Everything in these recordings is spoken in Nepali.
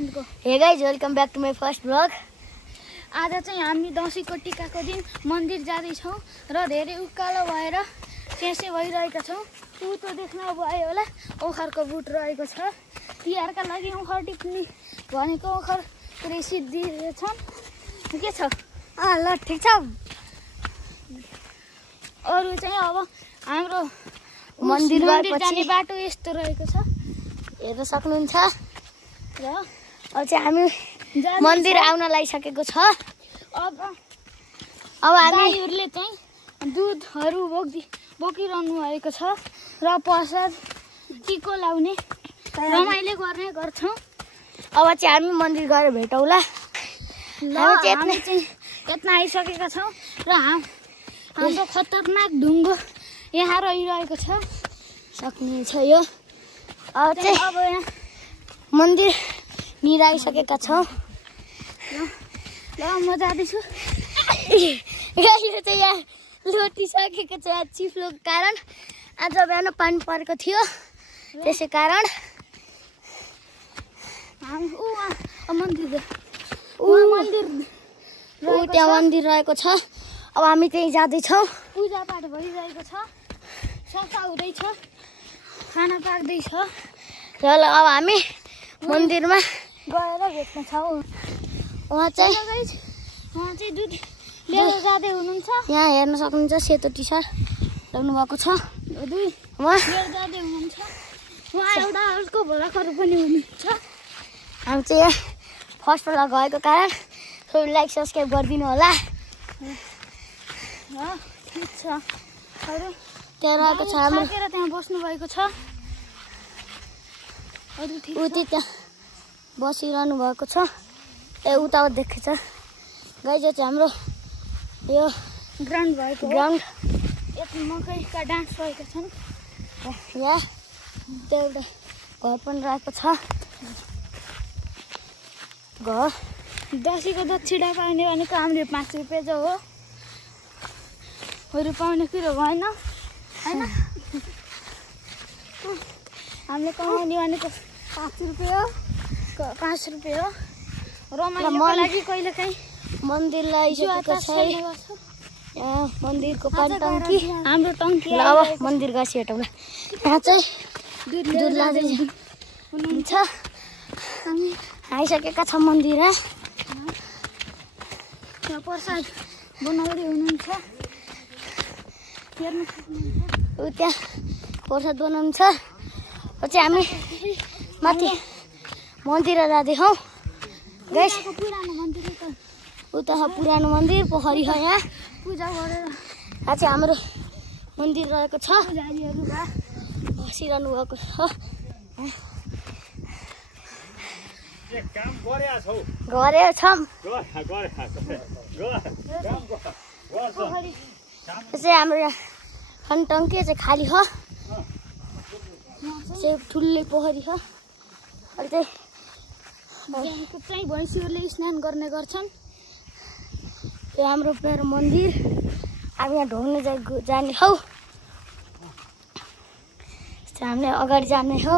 हे guys welcome back to my first vlog. आज चाहिँ हामी दसैँको टिकाको दिन मन्दिर जाँदैछौँ र धेरै उकालो भएर चेसे भइरहेका छौँ। उतो देख्न भयो होला ओखरको बुट रहेको छ। तिहारका लागि ओखर टिप्ने भनेको ओखर पुरै सिद्धिछन्। के छ? ल ठिक छ। अरू चाहिँ अब हाम्रो मन्दिर जाने बाटो यस्तो रहेको छ, हेर्न सक्नुहुन्छ। र अब चाहिँ हामी मन्दिर आउन लागिसकेको छ। अब हामीहरूले चाहिँ दुधहरू बोकिरहनु भएको छ र प्रसाद टिको लाउने रमाइलो गर्ने गर्छौँ। अब चाहिँ हामी मन्दिर गएर भेटौँला। हामी चाहिँ यत्न आइसकेका छौँ र हाम्रो खतरनाक ढुङ्गो यहाँ रहिरहेको छ। सक्नेछ यो। अब यहाँ मन्दिर निर आइसकेका छौँ। ल म जाँदैछु। यो चाहिँ यहाँ लोटिसकेको छ चिप्लोको कारण। आज बिहान पानी परेको थियो, त्यसै कारण त्यहाँ मन्दिर रहेको छ। अब हामी त्यहीँ जाँदैछौँ। पूजापाठ भइरहेको छ, सफा हुँदैछ, खाना पाक्दैछ। र अब हामी मन्दिरमा गएर भेट्नेछौँ। उहाँ चाहिँ दुध लिएर जाँदै हुनुहुन्छ। यहाँ हेर्न सक्नुहुन्छ, सेतो टी सर्ट लगाउनु भएको छ। लिएर जाँदै हुनुहुन्छ। उहाँ एउटा अर्को भोलाखहरू पनि हुनुहुन्छ। हामी चाहिँ यहाँ फर्स्टवाला गएको कारण थोरै लाइक सब्सक्राइब गरिदिनु होला। ठिक छ। त्यहाँ रहेको छ हाम्रो, त्यहाँ बस्नु भएको छ। ऊ त्यहाँ बसिरहनु भएको छ। उता देखेछ गाइज, चाहिँ हाम्रो यो ग्राउन्ड भएको ग्राउन्ड। यति मकैका डान्स रहेका छन्। यहाँ त्यो एउटा घर पनि रहेको छ। घर दसैँको दक्षिणा पाउने भनेको हामीले 5 रुपियाँ जो हो, अरू पाउने कुरो भएन होइन। हामीले कमाउने भनेको 5 रुपियाँ हो, 5 रुपियाँ हो। रमाइलोको लागि कहिले काहीँ मन्दिरलाई आइसकेको छ। यहाँ मन्दिरको पनि टङ्की, हाम्रो टङ्की। अब मन्दिर गएपछि हेटौँला। यहाँ चाहिँ दुध लाँदै हुनुहुन्छ। आइसकेका छ मन्दिर। यहाँ प्रसाद बनाउँदै हुनुहुन्छ, हेर्नु सक्नुहुन्छ। ऊ त्यहाँ प्रसाद बनाउनुहुन्छ। अब चाहिँ हामी माथि मन्दिर जाँदैछौँ गाइस। पुरानो मन्दिर उता पुरानो मन्दिर पोखरी छ। यहाँ पूजा गरेर यहाँ चाहिँ हाम्रो मन्दिर रहेको छ। पुजारीहरू बसिरहनु भएको छ। गरे छौँ। चाहिँ हाम्रो यहाँ खन टङ्की चाहिँ खाली छ। चाहिँ ठुलै पोखरी छ। अहिले चाहिँ भैँसीहरूले स्नान गर्ने गर्छन्। त्यो हाम्रो मेरो मन्दिर। अब यहाँ ढोग्न जाने हौ। हामीले अगाडि जाने हो।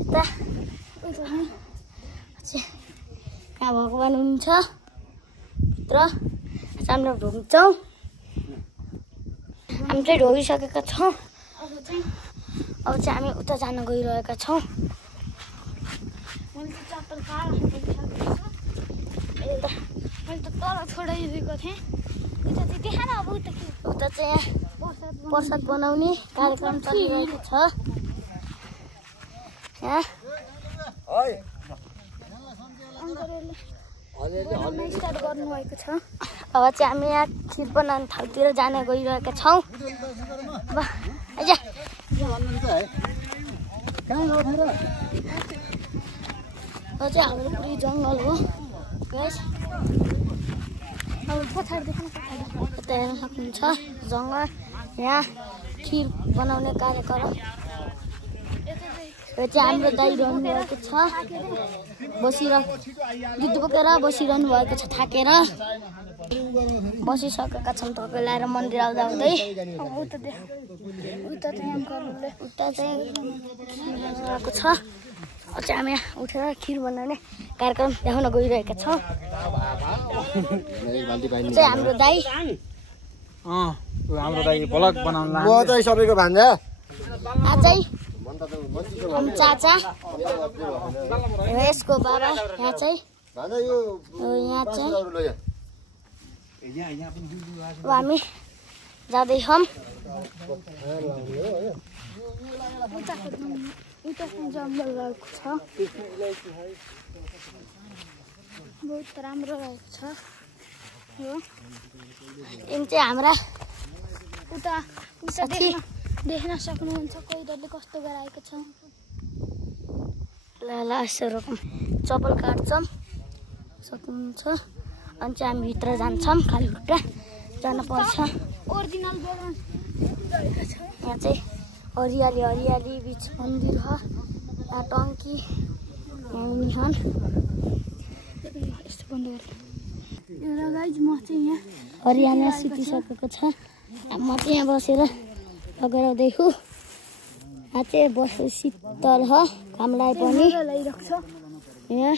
यता कहाँ भगवान् हुनुहुन्छ भित्र हामीले ढोग्छौँ। हामी चाहिँ ढोगिसकेका छौँ। अब चाहिँ हामी उता जान गइरहेका छौँ। मैले त तल छोडाइदिएको थिएँ। उता चाहिँ देखा न। अब उता चाहिँ यहाँ प्रसाद बनाउने कार्यक्रम चलिरहेको छ। यहाँ स्टार्ट गर्नुभएको छ। अब चाहिँ हामी यहाँ खिर बनाउने ठाउँतिर जान गइरहेका छौँ। अब चाहिँ हाम्रो पुरै जङ्गल हो गाइस। अब पछाडि देख्नु यता हेर्न सक्नुहुन्छ जङ्गल। यहाँ खिर बनाउने कार्यक्रम। यो चाहिँ हाम्रो दाइ रहनु भएको छ। दुध बोकेर बसिरहनु भएको छ थाकेर। बसिसकेका छौँ तपाईँ ल्याएर मन्दिर आउँदा आउँदै। उता चाहिँ उता चाहिँ गएको छ। चाहिँ हामी उठेर खिर बनाउने कार्यक्रम देखाउन गइरहेका छौँ। चाहिँ हाम्रो दाइ हाम्रो दाइ ब्लग बनाउन म चाहिँ सबैको भान्जा आजै हम चाचा यसको बाबा यहाँ चाहिँ भान्जा यो यहाँ चाहिँ अब हामी जाँदैछौँ। उताको जङ्गल रहेको छ, बहुत राम्रो रहेको छ यो। यिनी चाहिँ हाम्रा उता देख्न सक्नुहुन्छ कोइलरले कस्तो गराएको छ। ल यसो रोकौँ, चप्पल काट्छौँ सक्नुहुन्छ। अनि चाहिँ हामी भित्र जान्छौँ, खाली खुट्टा जानुपर्छ। ओरिजिनल ब्याकग्राउन्ड रहेको छ। यहाँ चाहिँ हरियाली हरियाली बिच मन्दिर हो, यहाँ टङ्की छन्। यस्तो बन्द गरेर गाइज म चाहिँ यहाँ हरियाली सितिसकेको छ। म चाहिँ यहाँ बसेर गराउँदैछु। यहाँ चाहिँ बस्नु शीतल हो, घाम लागे पनि लगाइरहेको छ। यहाँ